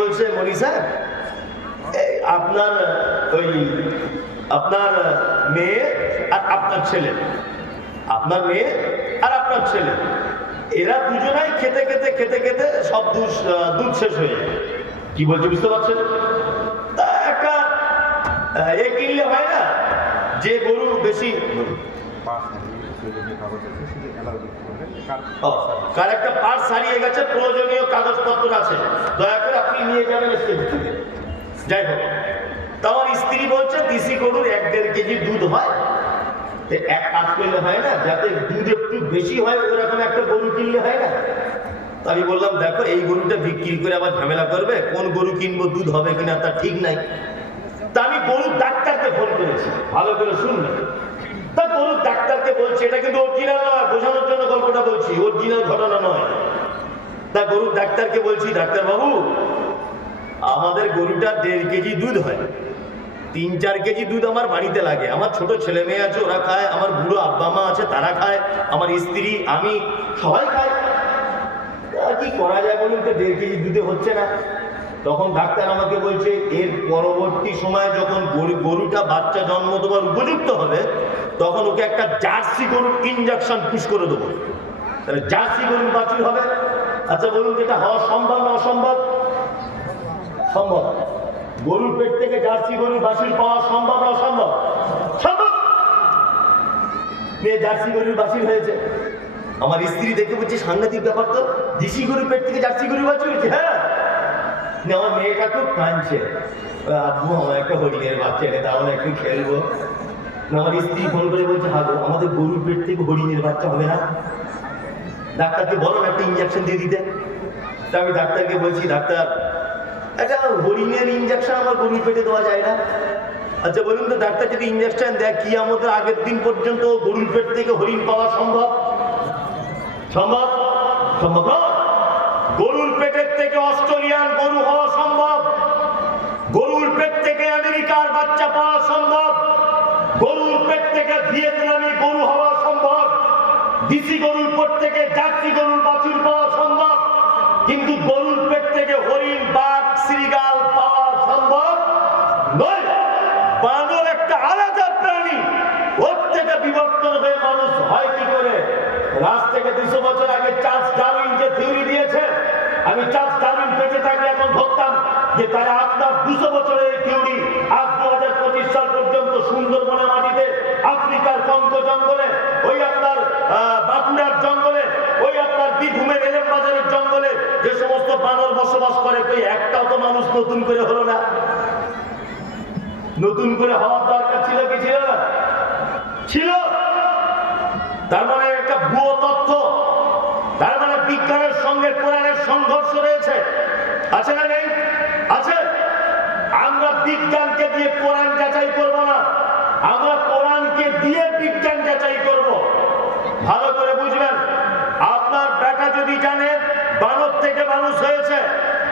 বলছে, মনি সাহেব আপনার ওই আপনার মেয়ে আর আপনার ছেলে, আপনার মেয়ে আর আপনার ছেলে, এরা দুজনাই খেতে খেতে খেতে খেতে সব দুধ শেষ হয়ে যায়। কি বলছে বুঝতে পারছেন? তা একটা এ কিনলে হয় না, যে গরু বেশি কার একটা পার্স হারিয়ে গেছে, প্রয়োজনীয় কাগজপত্র আছে, দয়া করে আপনি নিয়ে যাবেন স্টেজ থেকে। যাই হোক, তোমার স্ত্রী বলছে দেশি গরুর 1-1.5 কেজি দুধ হয়, এক কাজ করলে হয় না, যাতে দুধ একটু বেশি হয় ওরকম একটা গরু কিনলে হয় না? আমি বললাম দেখো, এই গরুটা বিক্রি করে আবার ঝামেলা করবে, কোন গরু কিনবো দুধ হবে কিনা তা ঠিক নাই। তা আমি গরুর ডাক্তারকে ফোন করেছি, ভালো করে শুনবেন। তা গরুর ডাক্তারকে বলছি, এটা কিন্তু অরিজিনাল নয়, বোঝানোর জন্য গল্পটা বলছি, অরিজিনাল ঘটনা নয়। তা গরুর ডাক্তারকে বলছি, ডাক্তার বাবু আমাদের গরুটা 1.5 কেজি দুধ হয়, 3-4 কেজি দুধ আমার বাড়িতে লাগে, আমার ছোট ছেলে মেয়ে আছে ওরা খায়, আমার বুড়ো আব্বা মা আছে তারা খায়, আমার স্ত্রী আমি সবাই খায়, কি করা যায় বলুন তো, 1.5 কেজি দুধে হচ্ছে না। তখন ডাক্তার আমাকে বলছে এর পরবর্তী সময়ে যখন গরুটা বাচ্চা জন্ম দেওয়ার উপযুক্ত হবে তখন ওকে একটা জার্সি গরুর ইনজেকশন পুশ করে দেবো, তাহলে জার্সি গরুর বাছুর হবে। আচ্ছা বলুন এটা হওয়া সম্ভব না অসম্ভব? সম্ভব। গরুর পেট থেকে জার্সি গরুর বাছুর পাওয়া সম্ভব না অসম্ভব? সম্ভব। মেয়ে জার্সি গরুর বাছুর হয়েছে, আমার স্ত্রী দেখে বলছে সাংঘাতিক ব্যাপার তো, দেশি গরুর পেট থেকে জার্সি গরুর বাছুর হয়েছে। হ্যাঁ, আমার মেয়েটা খুব কাঁদছে, আব্বু আমার একটা হরিণের বাচ্চা এনে তাহলে একটু খেলবো। আমার স্ত্রী ফোন করে বলছে হাগো আমাদের গরুর পেট থেকে হরিণের বাচ্চা হবে না, ডাক্তারকে বলো একটা ইঞ্জেকশন দিয়ে দিতে। তা আমি ডাক্তারকে বলছি ডাক্তার একটা হরিণের ইঞ্জেকশন আমার গরুর পেটে দেওয়া যায় না? আচ্ছা বলুন তো ডাক্তার যদি ইঞ্জেকশন দেয় কি আমাদের আগের দিন পর্যন্ত গরুর পেট থেকে হরিণ পাওয়া সম্ভব? সম্ভব? সম্ভব নয়। গরুর পেটের থেকে অস্ট্রেলিয়ান গরু হওয়া সম্ভব, গরুর পেট থেকে আমেরিকার বাচ্চা পাওয়া সম্ভব, গরুর পেট থেকে ভিয়েতনামি গরু হওয়া সম্ভব, দেশি গরুর পেট থেকে জার্সি গরুর বাছুর পাওয়া সম্ভব, কিন্তু গরুর পেট থেকে হরিণ বাঘ শ্রীগাল পাওয়া সম্ভব নয়। বানর একটা আলাদা প্রাণী, ওর থেকে বিবর্তন হয়ে মানুষ হয় কি করে? আজ থেকে 200 বছর আগে চার্লস ডারউইন যে থিওরি দিয়েছে, আমি চার্লস ডারউইন বেঁচে থাকলে এখন ধরতাম যে তারা আপনার 200 বছরের এই থিওরি আজ 2025 সাল পর্যন্ত সুন্দরবনের মাটিতে, আফ্রিকার কঙ্ক জঙ্গলে, ওই আপনার বাঁকুড়ার জঙ্গলে, ওই আপনার বীরভূমের এলেম বাজারের জঙ্গলে যে সমস্ত বানর বসবাস করে, ওই একটাও তো মানুষ নতুন করে হলো না। নতুন করে হওয়ার দরকার ছিল কি ছিল না? ছিল। তার মানে একটা ভুয়ো তথ্য, তার মানে বিজ্ঞানের সঙ্গে কোরআনের সংঘর্ষ রয়েছে, আছে না নেই? আছে। আমরা বিজ্ঞানকে দিয়ে কোরআন যাচাই করব না, আমরা কোরআনকে দিয়ে বিজ্ঞান যাচাই করব। ভালো করে বুঝবেন, আপনার বেটা যদি জানে বানর থেকে মানুষ হয়েছে,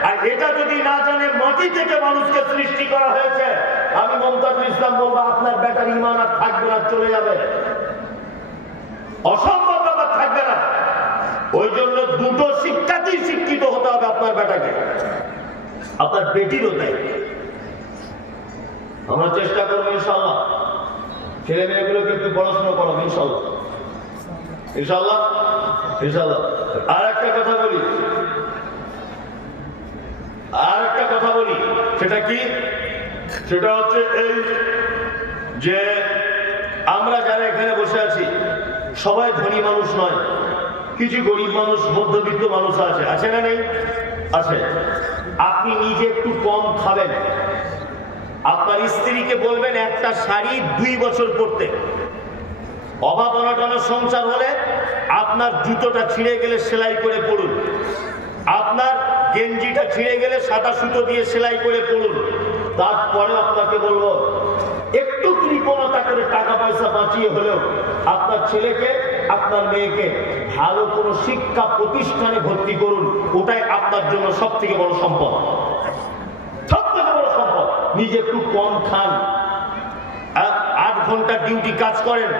আর এটা যদি না জানে মাটি থেকে মানুষকে সৃষ্টি করা হয়েছে, আমি মমতাজুল ইসলাম বলবো আপনার বেটার ঈমান আর থাকবে না, চলে যাবে, অসম্ভব ব্যাপার থাকবে না। ওই জন্য দুটো শিক্ষাতেই শিক্ষিত হতে হবে আপনার বেটাকে, আপনার বেটিরও তাই। আমরা চেষ্টা করবো ইনশাআল্লাহ ছেলে মেয়েগুলোকে একটু পড়াশোনা করাবো ইনশাআল্লাহ, ইনশাআল্লাহ, ইনশাআল্লাহ। আর একটা কথা বলি, আর একটা কথা বলি, সেটা কি? সেটা হচ্ছে এই যে আমরা যারা এখানে বসে আছি সবাই ধনী মানুষ নয়, কিছু গরিব মানুষ, মধ্যবিত্ত মানুষ আছে, আছে না নেই? আছে। আপনি নিজে একটু কম খাবেন, আপনার স্ত্রীকে বলবেন একটা শাড়ি 2 বছর পরতে। অভাব অনটনের সংসার হলে আপনার জুতোটা ছিঁড়ে গেলে সেলাই করে পরুন, আপনার গেঞ্জিটা ছিঁড়ে গেলে সাদা সুতো দিয়ে সেলাই করে পরুন। তারপরে আপনাকে বলবো একটু কৃপণতা করে টাকা পয়সা বাঁচিয়ে হলেও আপনার ছেলেকে, আপনার মেয়েকে ভালো কোনো শিক্ষা প্রতিষ্ঠানে ভর্তি করুন, ওটাই আপনার জন্য সব থেকে বড় সম্পদ, সব থেকে বড় সম্পদ। নিজে একটু কম খান, 8 ঘন্টা ডিউটি কাজ করেন,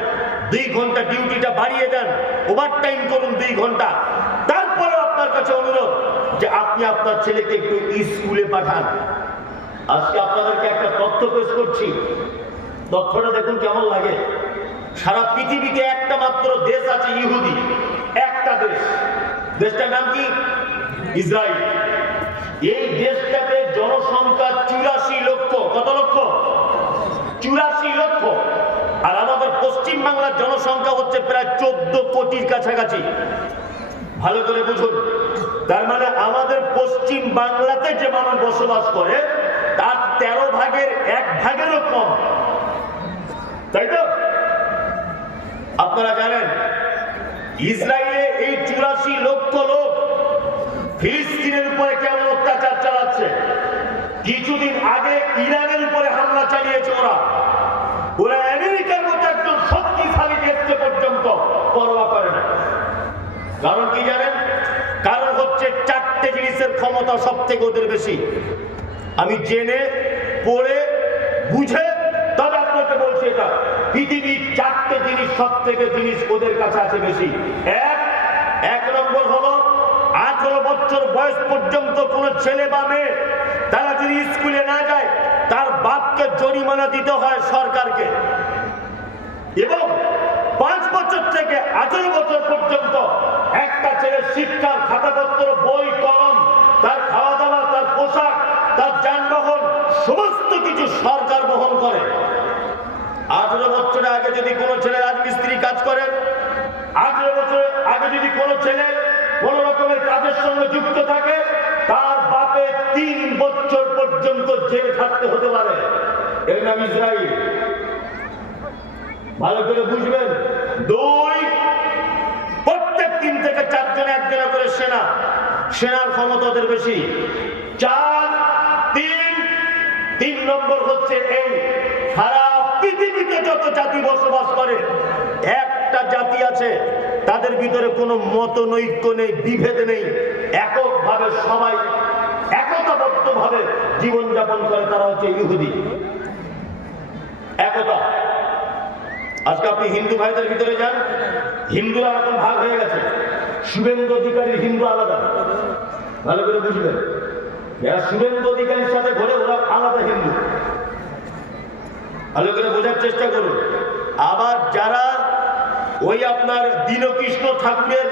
2 ঘন্টা ডিউটিটা বাড়িয়ে দেন, ওভারটাইম করুন 2 ঘন্টা। তারপরে আপনার কাছে অনুরোধ, যে আপনি আপনার ছেলেকে একটু স্কুলে পাঠান। আজকে আপনাদেরকে একটা তথ্য পেশ করছি, তথ্যটা দেখুন কেমন লাগে। সারা পৃথিবীতে একটা মাত্র দেশ আছে ইহুদি, একটা দেশ, দেশটার নাম কি? ইসরায়েল। এই দেশটাতে জনসংখ্যা 84 লক্ষ। কত লক্ষ? 84 লক্ষ। আর আমাদের পশ্চিম বাংলার জনসংখ্যা হচ্ছে প্রায় 14 কোটির কাছাকাছি। ভালো করে বুঝুন, তার মানে আমাদের পশ্চিম বাংলাতে যে মানুষ বসবাস করে তার 13 ভাগের 1 ভাগেরও কম, তাই তো? আপনারা জানেন ইসরায়েলে এই 84 লক্ষ লোক ফিলিস্তিনের উপরে কেমন অত্যাচার চালাচ্ছে। কিছুদিন আগে ইরানের উপরে হামলা চালিয়েছে ওরা আমেরিকার মতো একজন শক্তিশালী দেশকে পর্যন্ত পরোয়া করে না। কারণ কি জানেন? কারণ হচ্ছে 4টে জিনিসের ক্ষমতা সব থেকে ওদের বেশি। আমি জেনে পড়ে বুঝে তবে আপনাকে বলছি, এটা পৃথিবীর 4টে জিনিস, সব থেকে জিনিস ওদের কাছে আছে বেশি। এক নম্বর হলো 18 বছর বয়স পর্যন্ত কোন ছেলে বা মেয়ে তারা যদি স্কুলে না যায় তার বাপকে জরিমানা দিতে হয় সরকারকে, এবং 5 বছর থেকে 18 বছর পর্যন্ত একটা ছেলের শিক্ষার খাতাপত্র, বই, কলম, তার খাওয়া দাওয়া, তার পোশাক, তার যানবাহন সমস্ত কিছু সরকার বহন করে। 18 বছরের আগে যদি কোনো ছেলে রাজমিস্ত্রি কাজ করে, 18 বছরের আগে যদি কোনো ছেলে কোন রকমের কাজের সঙ্গে যুক্ত থাকে, তার বাপে 3 বছর পর্যন্ত জেল খাটতে হতে পারে। এর নাম ইসরায়েল। ভালো করে বুঝবেন। 2, প্রত্যেক 3 থেকে 4 জন একজনা করে সেনার ক্ষমতা ওদের বেশি। 3 নম্বর হচ্ছে এই সারা পৃথিবীতে যত জাতি বসবাস করে, একটা জাতি আছে তাদের ভিতরে কোনো মতনৈক্য নেই, বিভেদ নেই, এককভাবে সবাই একতাবদ্ধভাবে জীবনযাপন করে, তারা হচ্ছে ইহুদি। একতা। আজকে আপনি হিন্দু ভাইদের ভিতরে যান, হিন্দুরা এখন ভাগ হয়ে গেছে। শুভেন্দু অধিকারীর হিন্দু আলাদা, ভালো করে বুঝবেন। যারা শুভেন্দু অধিকারীর সাথে ঘরে ওরা আলাদা হিন্দু, ভালো করে বোঝার চেষ্টা করুন। আবার যারা ওই আপনার দীনকৃষ্ণ ঠাকুরের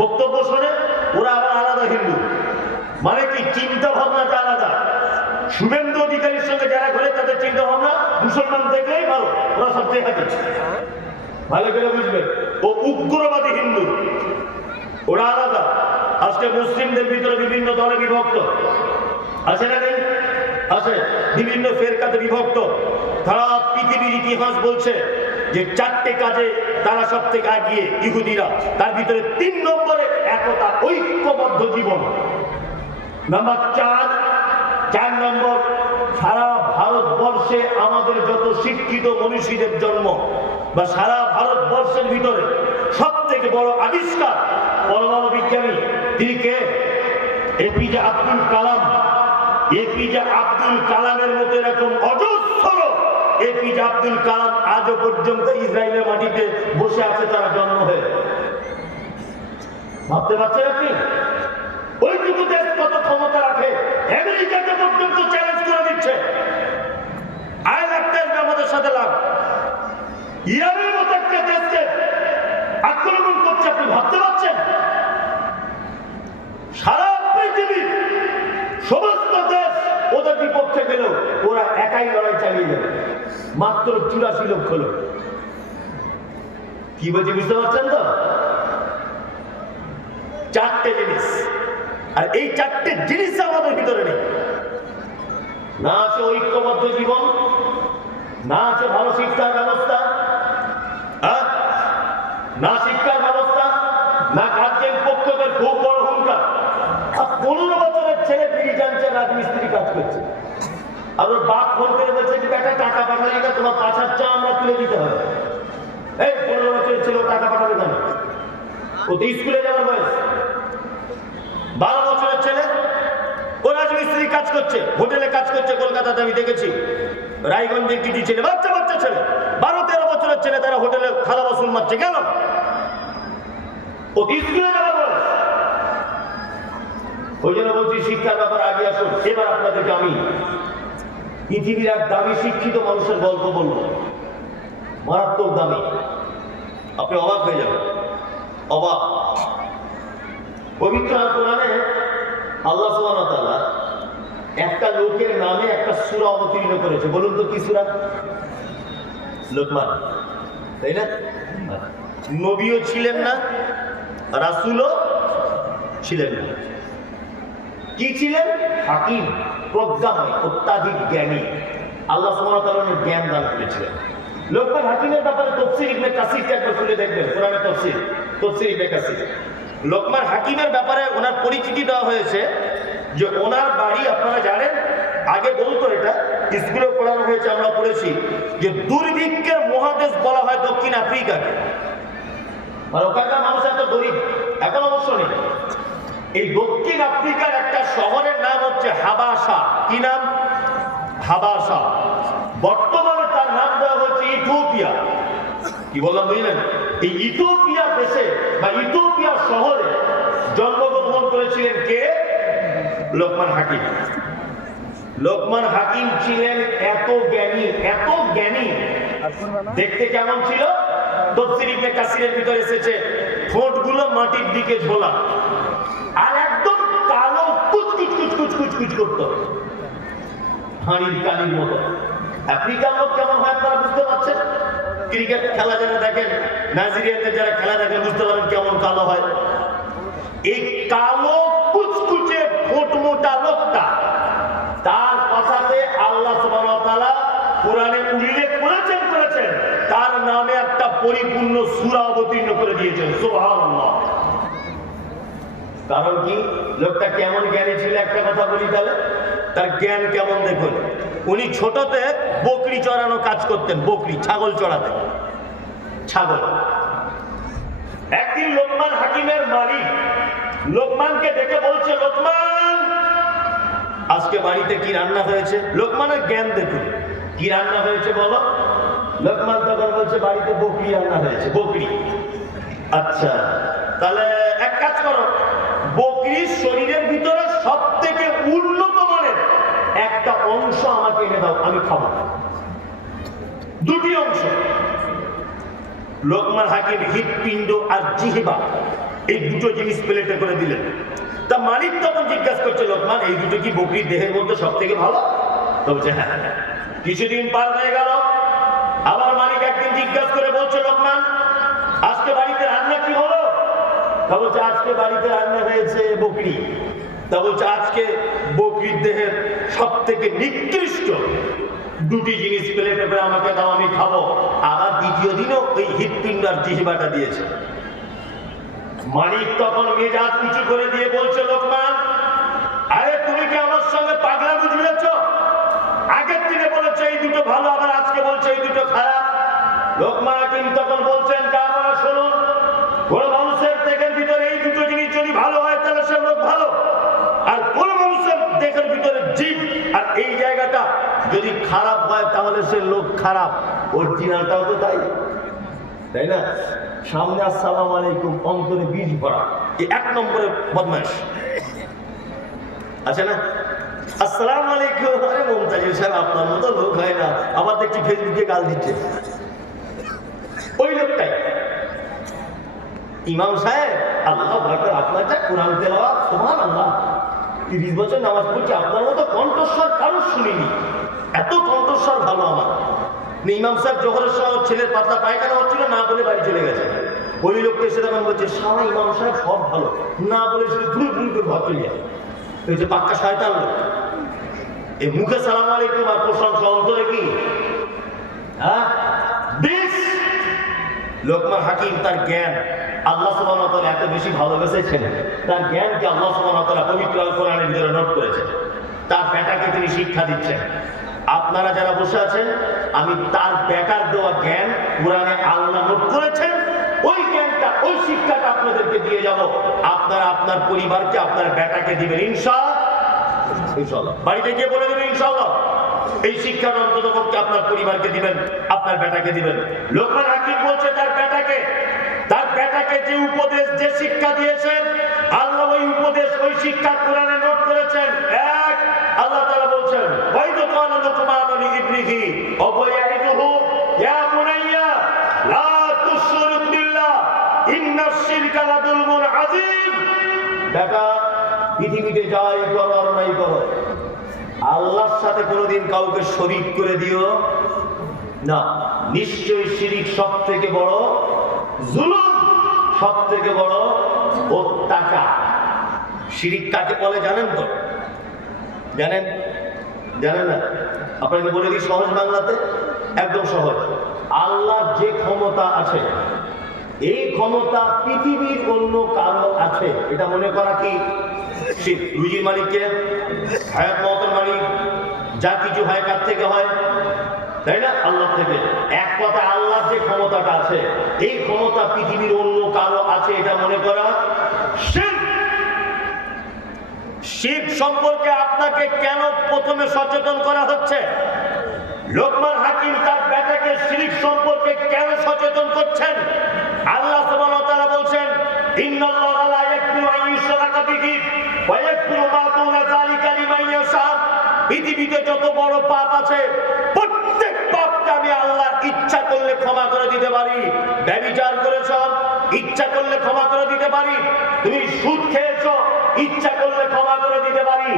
বক্তব্য শোনে ওরা আবার আলাদা হিন্দু। মানে কি, চিন্তা ভাবনাটা আলাদা। শুভেন্দু অধিকারীর সঙ্গে যারা ঘরে তাদের চিন্তা ভাবনা মুসলমান দেখলেই ভালো, ওরা সব দেখাতে, ভালো করে বুঝবেন। ও উগ্রবাদী হিন্দু, ওরা আলাদা। আজকে মুসলিমদের ভিতরে বিভিন্ন দলে বিভক্ত আছে না নেই? আছে, বিভিন্ন ফেরকাতে বিভক্ত। সারা পৃথিবীর ইতিহাস বলছে যে 4টে কাজে তারা সব থেকে এগিয়ে ইহুদিরা। তার ভিতরে 3 নম্বরে একতা, ঐক্যবদ্ধ জীবন। নাম্বার 4 নম্বর, সারা ভারতবর্ষে আমাদের যত শিক্ষিত মনীষীদের জন্ম, বা সারা ভারতবর্ষের ভিতরে সব থেকে বড় আবিষ্কার পরমাণু বিজ্ঞানী, তিনি কে? এপিজে আব্দুল কালাম। এপিজে আব্দুল কালামের মতো এরকম অজস্র এপিজে আব্দুল কালাম আজও পর্যন্ত ইসরায়েলের মাটিতে বসে আছে, তারা জন্ম হয়ে। ভাবতে পারছেন আপনি? ওইটুকু দেশ কত ক্ষমতা রাখে, আমেরিকাকে পর্যন্ত চ্যালেঞ্জ করে দিচ্ছে। আয় লাগতে আসবে আমাদের সাথে লাভ। ইরানের মতো একটা দেশকে আক্রমণ করছে, আপনি ভাবতে পারছেন? সারা পৃথিবীর সমস্ত দেশ ওদের বিপক্ষে গেলেও ওরা একাই লড়াই চালিয়ে যাবে। মাত্র 84 লক্ষ লোক। কি বলছে বুঝতে পারছেন তো? 4টে জিনিস, আর এই 4টে জিনিস আমাদের ভিতরে নেই। না আছে ঐক্যবদ্ধ জীবন, না আছে ভালো শিক্ষার ব্যবস্থা, না শিক্ষার ব্যবস্থা, না গার্জেন পক্ষদের খুব বড় হুঙ্কার। 15 বছরের ছেলে বিড়ি টানছে, রাজমিস্ত্রি কাজ করছে, আর ওর বাপ ফোন করে বলছে যে বেটা টাকা পাঠালে না, তোমার 5,000 আমরা তুলে দিতে হবে। এই 15 বছরের ছেলে টাকা পাঠাবে কেন? ও তো স্কুলে যাওয়ার বয়স। 12 বছরের ছেলে ও রাজমিস্ত্রি কাজ করছে, হোটেলে কাজ করছে, কলকাতাতে আমি দেখেছি। রায়গঞ্জের কিছু ছেলে, বাচ্চা ছেলে, 12-13 বছরের ছেলে, তারা হোটেলে থালা বাসন মারছে। কেন? ও স্কুলে যাওয়ার বয়স। ওই জন্য বলছি শিক্ষার ব্যাপারে আগে আসুন। এবার আপনাদেরকে আমি পৃথিবীর এক দামি শিক্ষিত মানুষের গল্প বলবো, মারাত্মক দামি, আপনি অবাক হয়ে যাবেন, অবাক। পবিত্র আল কোরআনে আল্লাহ সুবহানাহু ওয়া তাআলা একটা লোকের নামে একটা সূরা অবতীর্ণ করেছে। বলুন তো কি সূরা? লোকমান, তাই না? নবীও ছিলেন না, রাসূলও ছিলেন না। কি ছিলেন? হাকিম, প্রজ্ঞাময়, অত্যাধিক জ্ঞানী। আল্লাহ সুবহানাহু ওয়া তাআলা জ্ঞান দান করেছিলেন। লোকমান হাকিমের ব্যাপারে তাফসীর ইবনে কাসিরকে একবার খুলে দেখবেন, কোরআনের তাফসীর ইবনে কাসির। লোকমান হাকিমের ব্যাপারে ওনার পরিচিতি দেওয়া হয়েছে যে ওনার বাড়ি, আপনারা জানেন, আগে বলতো, এটা স্কুলে পড়ানো হয়েছে, আমরা পড়েছি যে দুর্ভিক্ষের মহাদেশ বলা হয় দক্ষিণ আফ্রিকাকে। আর ওখানকার মানুষ এত গরিব, এখন অবশ্য নেই। এই দক্ষিণ আফ্রিকার একটা শহরের নাম হচ্ছে হাবাসা। কি নাম? হাবাসা। বর্তমানে তার নাম দেওয়া হচ্ছে ইথিওপিয়া। কি বললাম বুঝলেন? এই ইথিওপিয়া দেশে বা ইথিওপিয়া শহরে জন্মগ্রহণ করেছিলেন কে? লোকমান হাকিম। লোকমান হাকিম ছিলেন এত জ্ঞানী, এত জ্ঞানী। দেখতে কেমন ছিল? তাফসীর ইবনে কাসিরের ভিতরে এসেছে, ঠোঁটগুলো মাটির দিকে ঝোলা, আর একদম কালো কুচকুচ কুচকুচ কুচকুচ করতো, হাঁড়ির কালির মতো। আফ্রিকার লোক কেমন হয় আপনারা বুঝতে পারছেন? ক্রিকেট খেলা যারা দেখেন, নাইজেরিয়ানদের যারা খেলা দেখেন, বুঝতে পারেন কেমন কালো হয়। এই কালো কুচকুচে ঠোঁট মোটা লোকটা, তার কথাতে আল্লাহ সুবহানাহু ওয়া তাআলা কোরআনে উল্লেখ করেছেন, তার নামে একটা পরিপূর্ণ সূরা অবতীর্ণ করে দিয়েছেন। সুবহানাল্লাহ। কারণ কি? লোকটা কেমন জ্ঞানী ছিল একটা কথা বলি তাহলে। তার জ্ঞান কেমন দেখুন। উনি ছোটতে বকরি চড়ানো কাজ করতেন, বকরি, ছাগল চড়াতেন, ছাগল। একদিন লোকমান হাকিমের মালিক লোকমানকে ডেকে বলছে, লোকমান, আজকে বাড়িতে কি রান্না হয়েছে? লোকমানের জ্ঞান দেখুন, কি রান্না হয়েছে বলো? লোকমান তখন বলছে, বাড়িতে বকরি রান্না হয়েছে। বকরি? আচ্ছা, তাহলে এক কাজ করো, বকরির শরীরের ভিতরে সব থেকে উন্নত মানের একটা অংশ আমাকে এনে দাও, আমি খাবো। দুটি অংশ। লোকমান হাকিম হৃৎপিণ্ড আর জিহ্বা, এই দুটো জিনিস প্লেটে করে দিলেন। তা মালিক তখন জিজ্ঞাসা করছে, লোকমান, এই দুটো কি বকরির দেহের মধ্যে সব থেকে ভালো? তো বলছে হ্যাঁ। কিছুদিন পার হয়ে গেল, আবার মালিক একদিন জিজ্ঞাসা করে বলছে, লোকমান, আজকে বাড়িতে রান্না কি হলো? তা বলছে, আজকে বাড়িতে রান্না হয়েছে বকরি। তা বলছে, আজকে বকরির দেহের সব থেকে নিকৃষ্ট দুটি জিনিস প্লেটে করে আমাকে দাও, আমি খাবো। আবার দ্বিতীয় দিনও ওই হৃৎপিণ্ড আর জিহ্বাটা দিয়েছে। মালিক তখন মেজাজ উঁচু করে দিয়ে বলছে, লোকমান, আরে তুমি কি আমার সঙ্গে পাগলামি ঝুলেছ? আগের দিনে বলেছে এই দুটো ভালো, আবার আজকে বলছে এই দুটো খারাপ। লোকমান হাকিম তখন বলছেন, যে আপনারা শুনুন, কোন মানুষের দেহের ভিতরে এই দুটো জিনিস যদি ভালো হয় তাহলে সে লোক ভালো, আর কোন মানুষের দেহের ভিতরে জীব আর এই জায়গাটা যদি খারাপ হয় তাহলে সে লোক খারাপ। অরিজিনালটাও তো তাই না? সামনে আসসালামু আলাইকুম, অন্তরে বীজ ভরা, এই এক নম্বরের বদমাইশ আছে না? আসসালামু আলাইকুম, আরে মুমতাজির সাহেব আপনার মতো লোক হয় না, আবার দেখছি ফেসবুকে গাল দিচ্ছে। ওই লোকটাই ইমাম সাহেব, আল্লাহু আকবার, আপনার যা কোরআন তেলাওয়াত, সুবহানাল্লাহ, 30 বছর নামাজ পড়ছি, আপনার মতো কণ্ঠস্বর কারোর শুনিনি, এত কণ্ঠস্বর ভালো আমার। ইমাম সাহেব জোহরের সময় ছেলের পাতলা পায়খানা হচ্ছিল, না বলে বাড়ি চলে গেছে। ওই লোকটা এসে তখন বলছে, সারা ইমাম সাহেব সব ভালো, না বলে শুধু ঘুরে ঘুরে করে ভাব চলে যায়। ওই যে পাক্কা শয়তান লোক, এই মুখে সালাম আলাইকুম আর প্রশংসা, অন্তরে কি? হ্যাঁ, বেশ। লোকমান হাকিম তার জ্ঞান আল্লাহ সুবহানাহু ওয়া তাআলা এত বেশি ভালোবেসেছেন, তার জ্ঞানকে আল্লাহ সুবহানাহু ওয়া তাআলা পবিত্র আল কোরআনের ভিতরে নোট করেছেন। তার বেটাকে তিনি শিক্ষা দিচ্ছেন। আপনারা যারা বসে আছেন, আমি তার বেটার দেওয়া জ্ঞান কোরআনে আল্লাহ নোট করেছেন, ওই জ্ঞানটা, ওই শিক্ষাটা আপনাদেরকে দিয়ে যাব। আপনারা আপনার পরিবারকে, আপনার বেটাকে দিবেন ইনশাআল্লাহ। বাড়িতে গিয়ে বলে দেবেন ইনশাআল্লাহ, এই শিক্ষার অন্ততপক্ষে আপনার পরিবারকে দিবেন, আপনার বেটাকে দিবেন। লোকমান হাকিম বলছে তার বেটাকে, তার বেটাকে যে উপদেশ যে শিক্ষা দিয়েছেন আল্লাহ ওই উপদেশ ওই শিক্ষা কোরআনে নোট করেছেন। এক, আল্লাহ তাআলা বলছেন ওয়াইদ কানা লুকমান লিইবনিহি ওয়াইদুহু ইয়া বুনাইয়া লা তুশরিক বিল্লাহ ইন্নাশ শিরকা লাযুলমুন আযীম। বেটা পৃথিবীতে যাই করো আর নাই করো, আল্লাহর সাথে কোনোদিন কাউকে শরীক করে দিও না। নিশ্চয়ই শিরিক সব থেকে বড় জুলুম, সব থেকে বড় অত্যাচার। শিরিক কাকে বলে জানেন তো? জানেন? জানেন না? আপনাকে বলে দিই সহজ বাংলাতে, একদম সহজ। আল্লাহর যে ক্ষমতা আছে এই ক্ষমতা পৃথিবীর অন্য কারো আছে এটা মনে করা কি শিরক। রুজির মালিককে, হায়াত মওতের মালিক, যা কিছু হয় কার থেকে হয়? তাই না? আল্লাহ থেকে। এক কথা আল্লাহর যে ক্ষমতাটা আছে এই ক্ষমতা পৃথিবীর অন্য কারো আছে এটা মনে করা শিরক। শিরক সম্পর্কে আপনাকে কেন প্রথমে সচেতন করা হচ্ছে? লোকমান হাকিম তার বেটাকে শিরক সম্পর্কে কেন সচেতন করছেন? আল্লাহ সুবহানাহু ওয়া তাআলা বলছেন ইন্নাল্লাহা লা ইয়াগফিরু আন ইউশরাকা বিহি ওয়া ইয়াগফিরু মা দুনা যালিকা লিমান ইয়াশা। পৃথিবীতে যত বড় পাপ আছে প্রত্যেক পাপকে আমি আল্লাহ ইচ্ছা করলে ক্ষমা করে দিতে পারি। ব্যভিচার করেছ, ইচ্ছা করলে ক্ষমা করে দিতে পারি। তুমি সুদ খেয়েছো, ইচ্ছা করলে ক্ষমা করে দিতে পারি।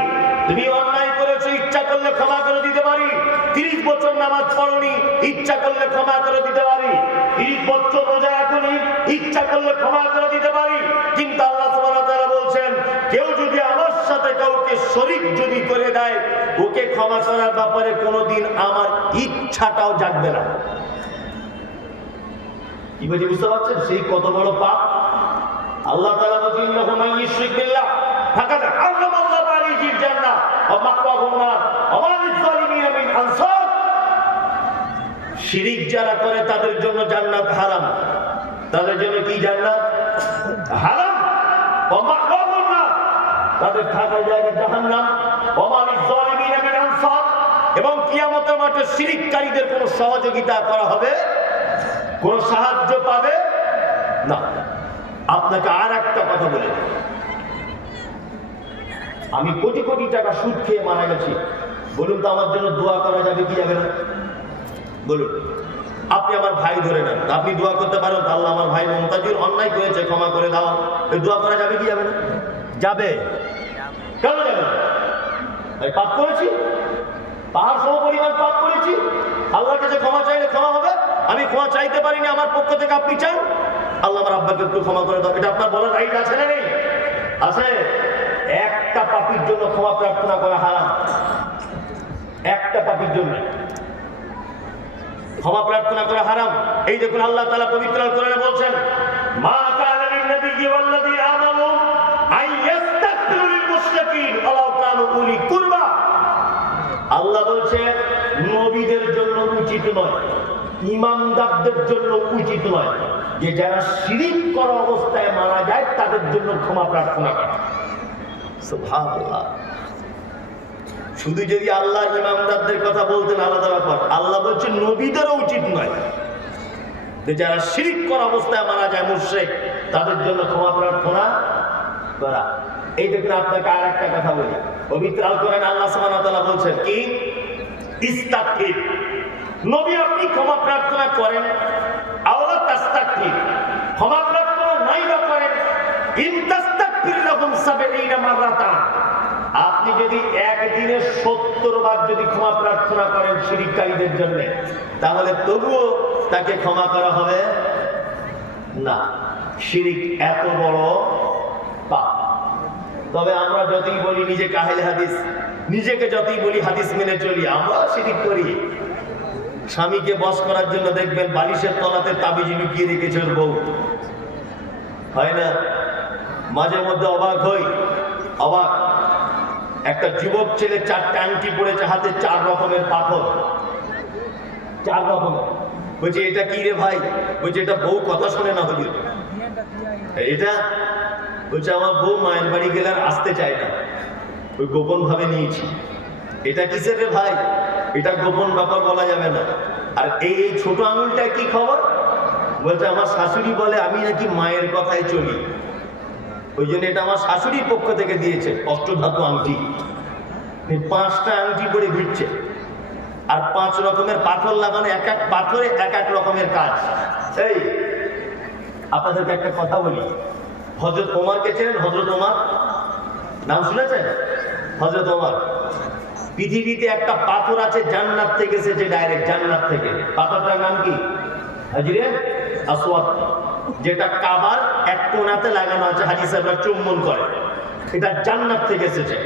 তুমি অন্যায় করেছো, ইচ্ছা করলে ক্ষমা করে দিতে পারি। 30 বছর নামাজ পড়নি, ইচ্ছা করলে ক্ষমা করে দিতে পারি। 30 বছর রোজা রাখনি, ইচ্ছা করলে ক্ষমা করে দিতে পারি। কিন্তু আল্লাহ সুবহানাহু ওয়া তাআলা বলছেন কেউ যদি আমার সাথে কাউকে শরীক যদি করে দেয় ওকে ক্ষমা করার ব্যাপারে কোনোদিন আমার ইচ্ছাটাও জাগবে না। কি বলছি বুঝতে পারছেন? সেই কত বড় পাপ। আল্লাহ তাআলা বলেন ইন্নাহু মান ইউশরিক বিল্লাহ ফাকাদ হারাম আল্লাহু আলাইহিল জান্নাহ ওয়া মাওয়াহুন নার ওয়া মা লিয-যালিমিনা মিন আনসার। শিরিক যারা করে তাদের জন্য জান্নাত হারাম। তাদের জন্য কি জান্নাত হারাম? ওয়া মাওয়াহুন নার, তাদের থাকার জায়গা জাহান্নাম। ওয়া মা লিয-যালিমিনা মিন আনসার, এবং কিয়ামতের মাঠে শিরিককারীদের কোনো সহযোগিতা করা হবে, কোনো সাহায্য পাবে না। আপনাকে আর একটা কথা বলে, আমি কোটি কোটি টাকা সুদ খেয়ে মারা গেছি, বলুন তো আমার জন্য দোয়া করা যাবে কি যাবে না? বলুন। আপনি আমার ভাই ধরে নেন, আপনি দোয়া করতে পারেন আল্লাহ আমার ভাই মুমতাজুর অন্যায় করেছে ক্ষমা করে দাও, এই দোয়া করা যাবে কি যাবে না? যাবে। কেন যাবে না? পাপ করেছি, পাহাড় সম পরিমাণ পাপ করেছি, আল্লাহর কাছে ক্ষমা চাইলে ক্ষমা হবে। আমি ক্ষমা চাইতে পারিনি, আমার পক্ষ থেকে আপনি চান আল্লাহ আমার আব্বাকে একটু ক্ষমা করে দাও, এটা আপনার বলার রাইট আছে না নেই? আছে। একটা পাপীর জন্য ক্ষমা প্রার্থনা করা হারাম। একটা পাপীর জন্য ক্ষমা প্রার্থনা করা হারাম। এই দেখুন আল্লাহ তাআলা পবিত্র কোরআনে বলছেন মা কানা লিন-নাবিয়্যি ওয়াল্লাযীনা আমানু আন ইস্তাগফিরু লিল-মুশরিকিন ওয়ালাউ কানু উলি কুরবা। আল্লাহ বলছে নবীদের জন্য উচিত নয়, ইমানদারদের জন্য উচিত নয় যে যারা শিরিক করা অবস্থায় মারা যায় তাদের জন্য ক্ষমা প্রার্থনা করা। সুবহানাল্লাহ। শুধু যদি আল্লাহ ইমানদারদের কথা বলতেন আলাদা ব্যাপার, আল্লাহ বলছে নবীদেরও উচিত নয় যে যারা শিরিক করা অবস্থায় মারা যায় মুশরিক তাদের জন্য ক্ষমা প্রার্থনা করা। এই দেখুন আপনাকে আর একটা কথা বলি, পবিত্র আল কোরআনে আল্লাহ সুবহানাহু ওয়া তাআলা বলছেন কি ইস্তাগফির। নবী আপনি ক্ষমা প্রার্থনা করেন, আওলা তাস্তাগফির, ক্ষমা প্রার্থনা নাই বা করেন, ইন তাস্তাগফির লাহুম ৭০ মাররাতান, আপনি যদি একদিনে ৭০ বার যদি ক্ষমা প্রার্থনা করেন শিরিককারীদের জন্য তাহলে তবুও তাকে ক্ষমা করা হবে না। শিরিক এত বড় পাপ। তবে আমরা যতই বলি নিজেকে আহলে হাদিস, নিজেকে যতই বলি হাদিস মেনে চলি, আমরা শিরিক করি। স্বামীকে বশ করার জন্য দেখবেন বালিশের তলাতে তাবিজ লুকিয়ে রেখেছে ওর বউ, হয় না? মাঝে মধ্যে অবাক হই, অবাক। একটা যুবক ছেলে 4টে আংটি পড়েছে, হাতে 4 রকমের পাথর, 4 রকমের। বলছে এটা কি রে ভাই? বলছে এটা বউ কথা শোনে না হুজুর। এটা বলছে আমার বউ মায়ের বাড়ি গেলে আর আসতে চায় না, ওই গোপন ভাবে নিয়েছি। এটা কিসের রে ভাই? এটা গোপন ব্যাপার বলা যাবে না। আর এই ছোট আঙুলটা কি খবর? বলছে আমার শাশুড়ি বলে আমি নাকি মায়ের কথায় চলি, ওই জন্য এটা আমার শাশুড়ির পক্ষ থেকে দিয়েছে অষ্টধাতু আংটি। 5টা আংটি পরে ঘুরছে, আর 5 রকমের পাথর লাগানো, এক এক পাথরে এক এক রকমের কাজ। সেই আপনাদেরকে একটা কথা বলি, হযরত ওমরকে চেনেন? হযরত ওমর নাম শুনেছেন? হযরত ওমর, পৃথিবীতে একটা পাথর আছে জান্নাত থেকে এসেছে, ডাইরেক্ট জান্নাত থেকে। পাথরটার নাম কি? হাজরে আসওয়াদ, যেটা কাবার এক কোণাতে লাগানো আছে, হাজী সাহেবরা চুম্বন করে। এটা জান্নাত থেকে এসেছে।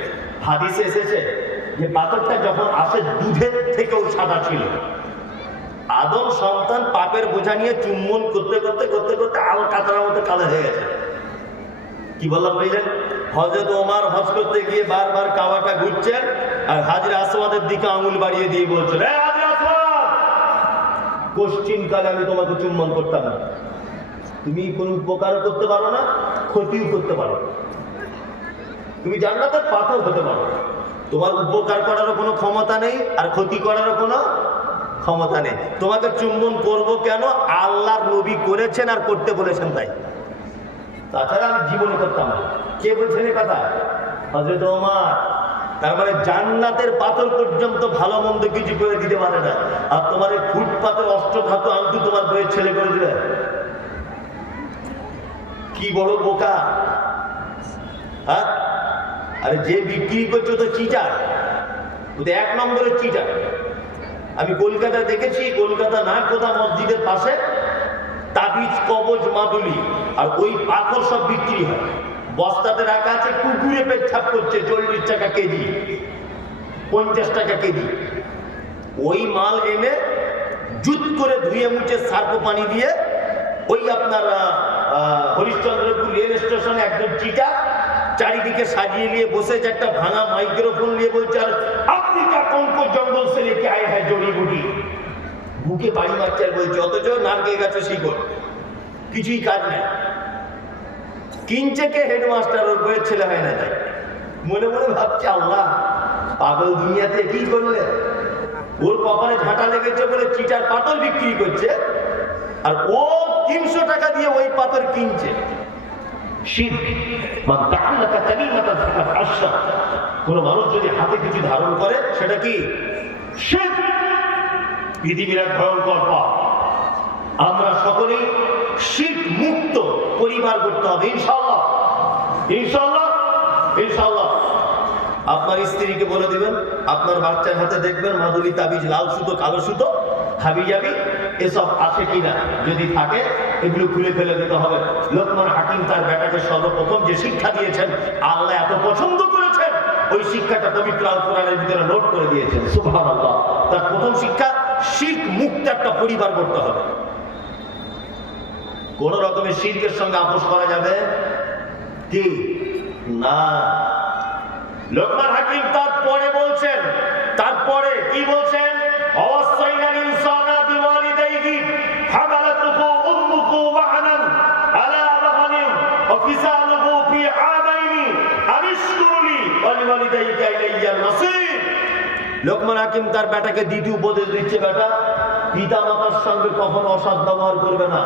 হাদিসে এসেছে যে পাথরটা যখন আসে দুধের থেকেও সাদা ছিল। আদম সন্তান পাপের বোঝা নিয়ে চুম্বন করতে করতে করতে করতে আল কাতরার মতো কালো হয়ে গেছে। কি বললাম বুঝলেন? হযরত ওমর হজ করতে গিয়ে বারবার কাবাটা ঘুরছেন, আর হাজরে আসওয়াদের দিকে আঙুল বাড়িয়ে দিয়ে বলছেন, এ হাজরে আসওয়াদ, কোশ্চিন কালে আমি তোমাকে চুম্বন করতাম না। তুমি কোনো উপকারও করতে পারো না, ক্ষতিও করতে পারো না। তুমি জান্নাতের পাথর হতে পারো, তোমার উপকার করারও কোনো ক্ষমতা নেই, আর ক্ষতি করারও কোনো ক্ষমতা নেই। তোমাকে চুম্বন করব কেন? আল্লাহর নবী করেছেন আর করতে বলেছেন তাই, তাছাড়া আমি জীবনে করতাম না। কে বলছেন এই কথা? হযরত ওমর। তার মানে জান্নাতের পাথর পর্যন্ত ভালো মন্দ কিছু করে দিতে পারে না, আর তোমার এই ফুটপাতের অষ্টধাতু আংটি তোমার বইয়ের ছেলে করে দিবে। কি বড় বোকা! হ্যাঁ, আরে যে বিক্রি করছে তো চিটার, ও তো 1 নম্বরের চিটার। আমি কলকাতা দেখেছি, কলকাতা না কোথা মসজিদের পাশে তাবিজ, কবজ, মাদুলি আর ওই পাথর সব বিক্রি হয়। বস্তাতে রাখা আছে, কুকুরে পেচ্ছাপ করছে, 40 টাকা কেজি, 50 টাকা কেজি। ওই মাল এনে জুত করে ধুয়ে মুছে সার্ফ পানি দিয়ে ওই আপনার হরিশ্চন্দ্রপুর রেল স্টেশনে একজন চিটা চারিদিকে সাজিয়ে নিয়ে বসেছে, একটা ভাঙা মাইক্রোফোন নিয়ে বলছে, আর আফ্রিকা কোনকো জঙ্গল সে লেকে আয়ে হ্যায় জড়ি বুটি। বুকে বাড়ি মারছে আর বলছে, অথচ নারকেল গাছে শিকড়, কিছুই কাজ নেই। কিনছে কে? হেডমাস্টার, ওর বইয়ের ছেলে হয় না তাই। মনে মনে ভাবছে, আল্লাহ পাগল দুনিয়াতে কি করলে? ওর কপালে ঝাঁটা লেগেছে বলে চিটার পাথর বিক্রি করছে, আর ও 300 টাকা দিয়ে ওই পাথর কিনছে। কোন মানুষ যদি হাতে কিছু ধারণ করে সেটা কি? শিরক। পৃথিবীর এক ভয়ঙ্কর পাপ। আমরা সকলেই শিরক মুক্ত পরিবার করতে হবে, ইনশাআল্লাহ, ইনশাআল্লাহ, ইনশাআল্লাহ। আপনার স্ত্রীকে বলে দিবেন, আপনার বাচ্চার হাতে দেখবেন মাদুলি, তাবিজ, লাল সুতো, কালো সুতো, হাবি জাবি এসব আছে কিনা। যদি থাকে এগুলো খুলে ফেলে দিতে হবে। লোকমান হাকিম তার বেটাকে সর্বপ্রথম যে শিক্ষা দিয়েছেন, আল্লাহ এত পছন্দ করেছেন, ওই শিক্ষাটা পবিত্র আল কোরআনের ভিতরে নোট করে দিয়েছেন। সুবহানাল্লাহ। তার প্রথম শিক্ষা, শিরক মুক্ত একটা পরিবার করতে হবে। কোন রকমের শিরকের সঙ্গে আপোষ করা যাবে কি না। লোকমান হাকিম তারপরে বলছেন, তারপরে কি বলছেন? অবশ্যইনাল ইনসানা বিওয়ালিদাইহি হামালাতুহু উম্মুহু ওয়াহানান আলা ওয়াহানিন ওয়া ফিসালুহু ফি আমাইনি আনিশকুরলি ওয়া লিওয়ালিদাইকা ইলাইয়াল মাসির। লোকমান হাকিম তার বেটাকে দ্বিতীয় উপদেশ দিচ্ছে, বেটা পিতা মাতার সঙ্গে কখনো অসৎ ব্যবহার করবে না,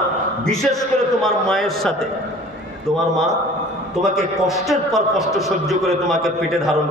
বিশেষ করে তোমার মায়ের সাথে। তোমার মা তোমাকে কষ্টের পর কষ্ট সহ্য করে তোমাকে পেটে ধারণ